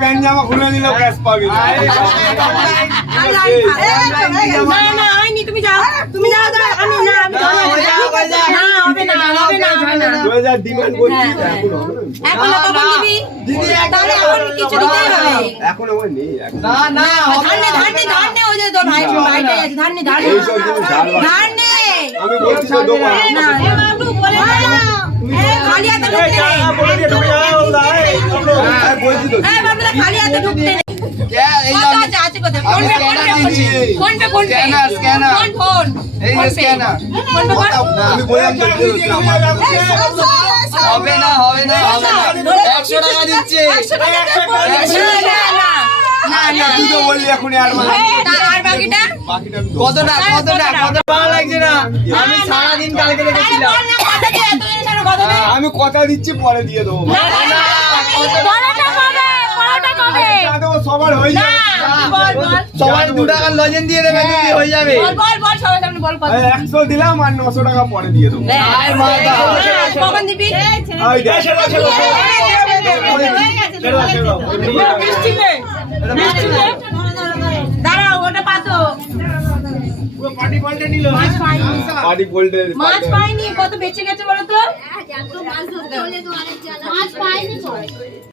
Pant জামা খুলে নিলেও ক্যাশ পাবি না। না না আইনি তুমি যাও তুমি যাও দাও আমি না আমি না হবে না হবে না হবে না 2000 ডিমান্ড করছিস এখন হবে না। এখন কখন দিবি দিদি তাহলে এখন কিছু দিতেই হবে এখন আমার নেই এখন। না না ধানে ধানে ধানে ওই যে তোর ভাই ভাইটা আছে ধানে ধানে এই সব জিনিস ধার বাকি। ধানে আমি বলছি তো দোকান না এ বাবু বলে না খালি হাতে ঢুকতে নেই বলে দিয়ে ঢুকে যাও বলদা এই বলছি তো এই বাবুরা খালি হাতে ঢুকতে নেই কে এই কত আছে আছে কত phone pay phone pay phone pay scanner phone phone এই স্ক্যানার ফোন পে কর আমি বললাম তো হবে না 100 টাকা দিচ্ছে 100 টাকা না না তুই তো বললি এখন অ্যাডভান্স তার আর বাকিটা বাকিটা আমি কত ভালো লাগছে না আমি সারা দিন কালকে দেখেছিলাম আমি কথা দিচ্ছি পরে দিয়ে দেবো দেবো সবার হয়ে যাবে সবাই 2 টাকার লজেন দিয়ে দেবে দিদি হয়ে যাবে 100 দিলাম আর 900 টাকা পরে দিয়ে দেবো কখন দিবি ওই দেখ দাঁড়াও ওটা পাতো পার্টি পাল্টে নিল পার্টি পাল্টে মাছ পাইনি কত বেঁচে গেছে বলো তো মাছ পাইনি তো